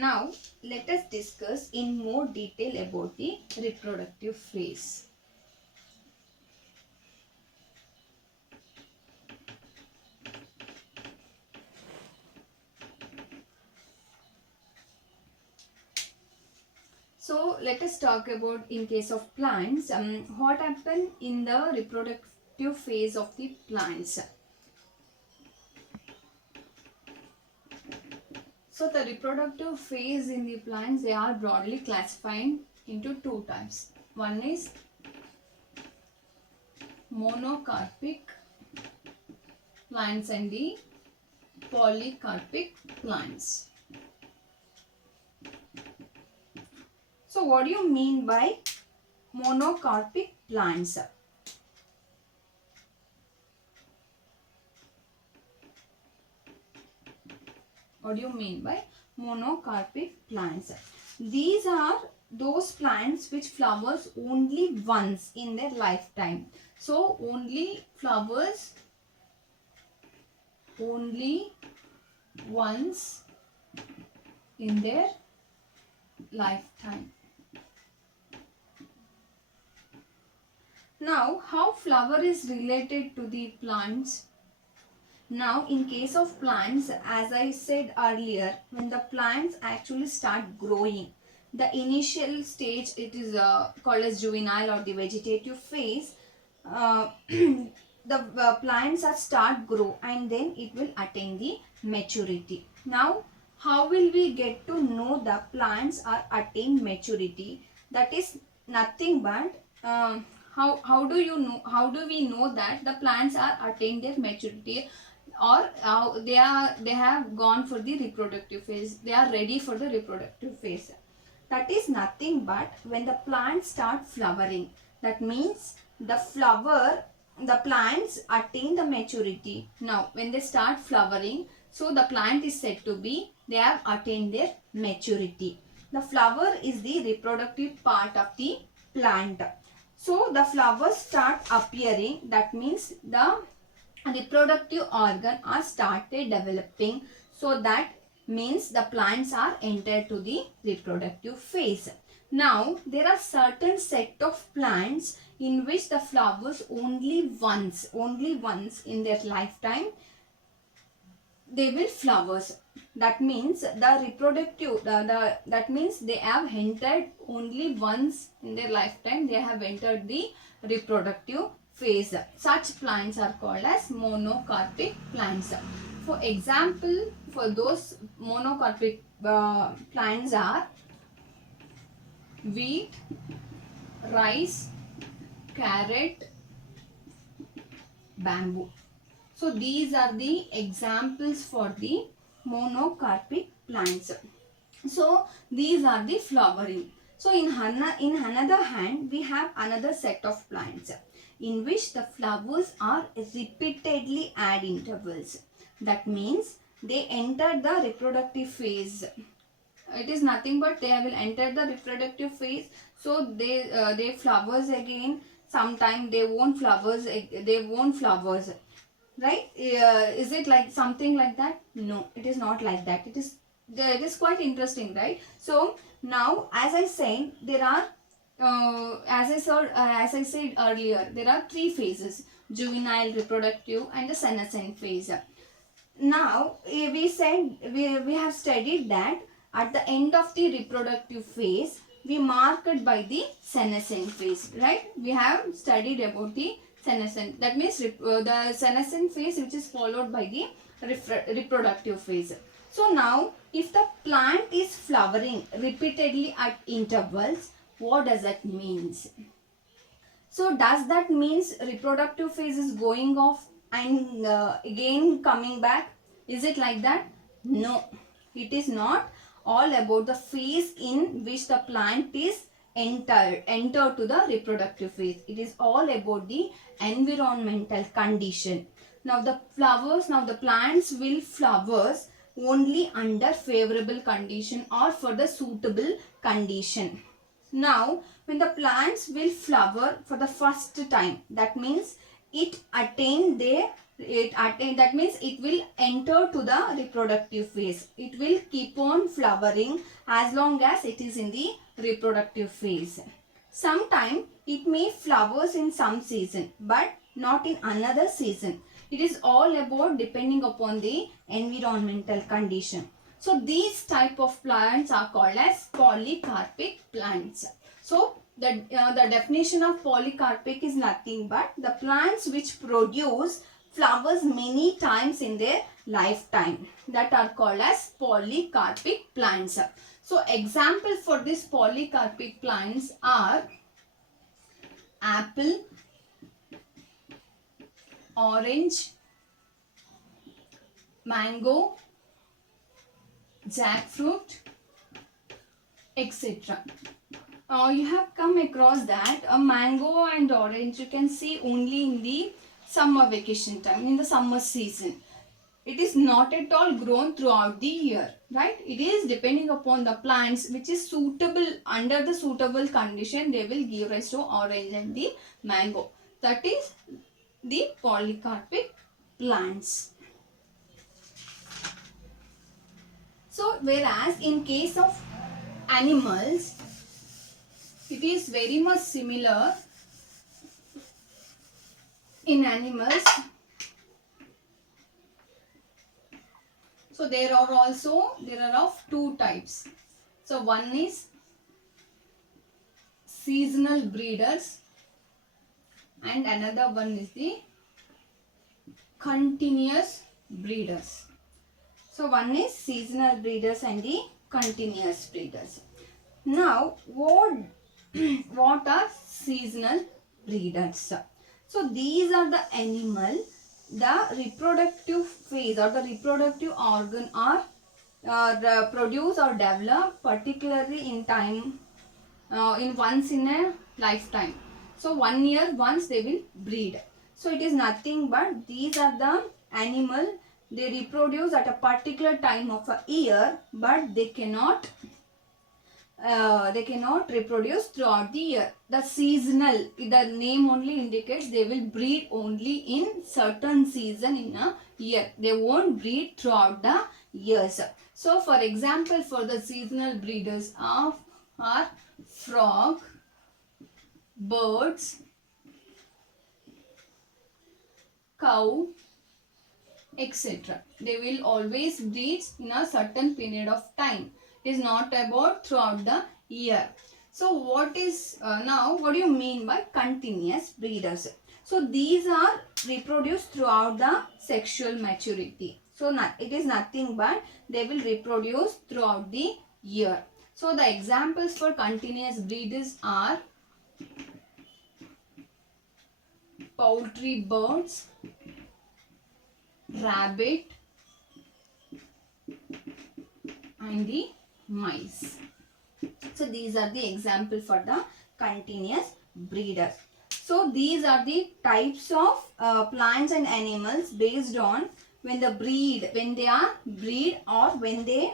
Now let us discuss in more detail about the reproductive phase. So let us talk about in case of plants, what happens in the reproductive phase of the plants. So the reproductive phase in the plants, they are broadly classified into two types. One is monocarpic plants and the polycarpic plants. So what do you mean by monocarpic plants? What do you mean by monocarpic plants? These are those plants which flowers only once in their lifetime. So only flowers only once in their lifetime. Now, how flower is related to the plants? Now, in case of plants, as I said earlier, when the plants actually start growing, the initial stage, it is called as juvenile or the vegetative phase. The plants are start grow and then it will attain the maturity. Now, how will we get to know the plants are attain maturity? That is nothing but how do you know, how do we know that the plants are attained their maturity, or they have gone for the reproductive phase, they are ready for the reproductive phase? That is nothing but when the plants start flowering. That means the plants attain the maturity. Now when they start flowering, so the plant is said to be they have attained their maturity. The flower is the reproductive part of the plant. So the flowers start appearing, that means the reproductive organ are started developing, so that means the plants are entered to the reproductive phase. Now there are certain set of plants in which the flowers only once in their lifetime they will flowers. That means the reproductive that means they have entered only once in their lifetime, they have entered the reproductive phase. Such plants are called as monocarpic plants. For example, for those monocarpic plants are wheat, rice, carrot, bamboo. So these are the examples for the monocarpic plants. So these are the flowering. So in another hand, we have another set of plants in which the flowers are repeatedly at intervals. That means they enter the reproductive phase. It is nothing but they will enter the reproductive phase. So they flowers again. Sometime they won't flowers. Right? Is it like something like that? No, it is not like that. It is quite interesting, right? So now, as I said, there are as I said earlier, there are three phases: juvenile, reproductive, and the senescent phase. Now we have studied that at the end of the reproductive phase, we marked by the senescent phase, right? We have studied about the senescent. That means the senescent phase, which is followed by the reproductive phase. So now, if the plant is flowering repeatedly at intervals, what does that means? So does that means reproductive phase is going off and again coming back? Is it like that? No, it is not all about the phase in which the plant is enter to the reproductive phase. It is all about the environmental condition. Now the plants will flowers only under favorable condition or for the suitable condition. Now when the plants will flower for the first time, that means that means it will enter to the reproductive phase. It will keep on flowering as long as it is in the reproductive phase. Sometime it may flowers in some season but not in another season. It is all about depending upon the environmental condition. So these type of plants are called as polycarpic plants. So the definition of polycarpic is nothing but the plants which produce flowers many times in their lifetime, that are called as polycarpic plants. So example for this polycarpic plants are apple, orange, mango, jackfruit, etc. You have come across that a mango and orange you can see only in the summer vacation time, in the summer season. It is not at all grown throughout the year, right? It is depending upon the plants which is suitable, under the suitable condition they will give rise to orange and the mango. That is the polycarpic plants. So whereas in case of animals, it is very much similar. In animals, so there are of two types. So one is seasonal breeders and another one is the continuous breeders. So one is seasonal breeders and the continuous breeders. Now what are seasonal breeders? So these are the animal, the reproductive phase or the reproductive organ are produce or develop particularly in time, in once in a lifetime. So 1 year once they will breed. So it is nothing but these are the animal, they reproduce at a particular time of a year, but they cannot reproduce throughout the year. The seasonal, the name only indicates they will breed only in certain season in a year. They won't breed throughout the years. So for example, for the seasonal breeders are frog, birds, cow, etc. They will always breed in a certain period of time. It is not about throughout the year. So what is what do you mean by continuous breeders? So these are reproduced throughout the sexual maturity. So it is nothing but they will reproduce throughout the year. So the examples for continuous breeders are poultry birds, rabbit and the mice. So these are the example for the continuous breeders. So these are the types of plants and animals based on when they are breed or when they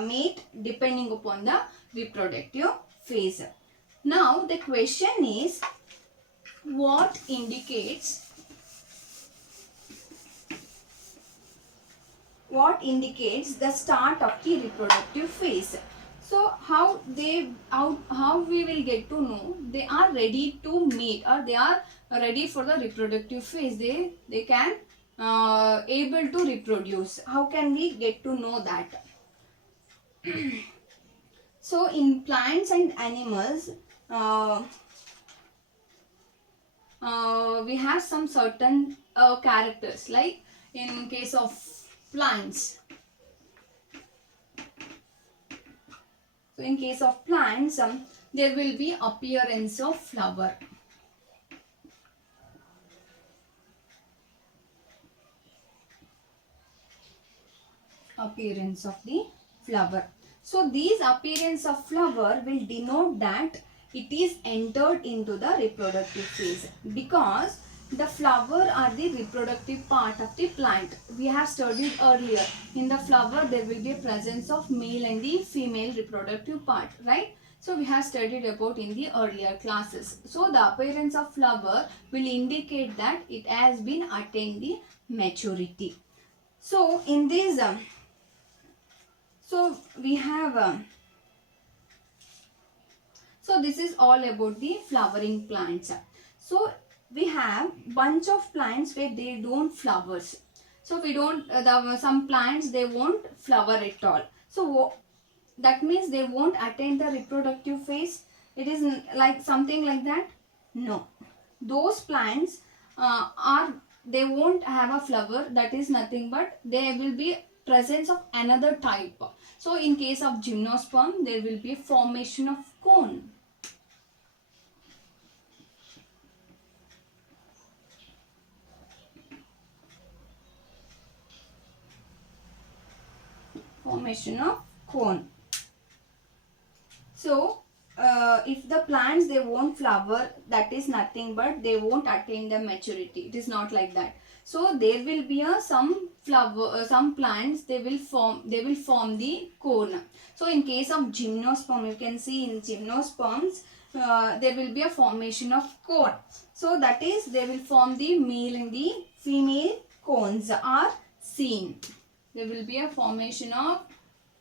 mate, depending upon the reproductive phase. Now the question is, what indicates the start of the reproductive phase? So how we will get to know they are ready to mate or they are ready for the reproductive phase? They can able to reproduce. How can we get to know that? So in plants and animals, we have some certain characters, like in case of plants. So in case of plants, there will be appearance of flower. Appearance of the flower. So these appearance of flower will denote that it is entered into the reproductive phase, because the flower are the reproductive part of the plant. We have studied earlier, in the flower there will be a presence of male and the female reproductive part, right? So we have studied about in the earlier classes. So the appearance of flower will indicate that it has been attained the maturity. So in this, so we have, so this is all about the flowering plants. So we have bunch of plants where they don't flowers. So we don't, some plants they won't flower at all. So that means they won't attain the reproductive phase. It is like something like that. No, those plants they won't have a flower. That is nothing but there will be presence of another type. So in case of gymnosperm, there will be formation of cone. Formation of cone. So if the plants they won't flower, that is nothing but they won't attain the maturity. It is not like that. So there will be some flower, some plants they will form the cone. So in case of gymnosperm, you can see in gymnosperms there will be a formation of cone. So that is they will form the male and the female cones are seen. There will be a formation of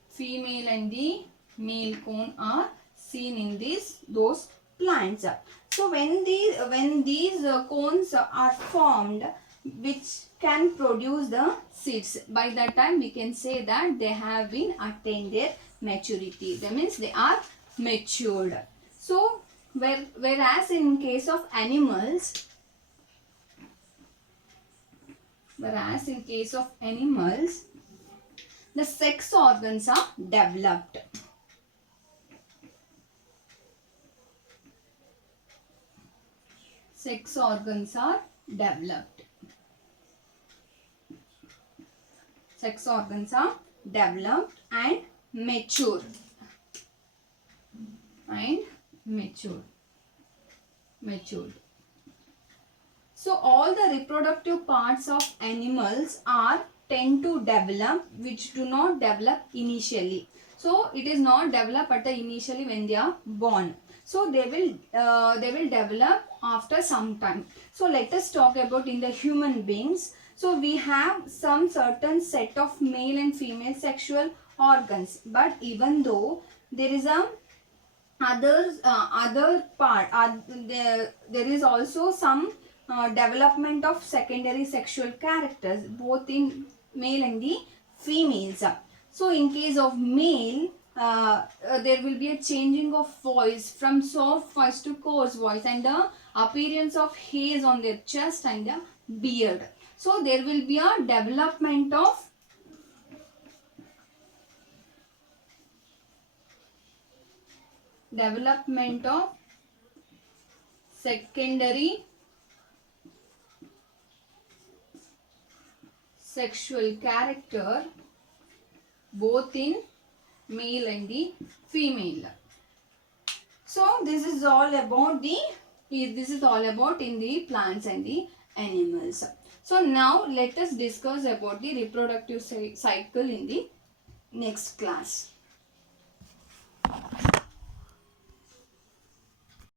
female and the male cone are seen in those plants. So when these cones are formed, which can produce the seeds, by that time we can say that they have been attained their maturity. That means they are matured. So whereas in case of animals, the sex organs are developed. Sex organs are developed. Sex organs are developed and matured. Matured. So all the reproductive parts of animals tend to develop, which do not develop initially. So it is not developed at the initially when they are born. So they will develop after some time. So let us talk about in the human beings. So we have some certain set of male and female sexual organs, but even though there is a other part, there is also some development of secondary sexual characters both in male and the females. So in case of male, there will be a changing of voice from soft voice to coarse voice and the appearance of hairs on their chest and the beard. So there will be a development of secondary sexual character both in male and the female. So this is all about in the plants and the animals. So now let us discuss about the reproductive cycle in the next class.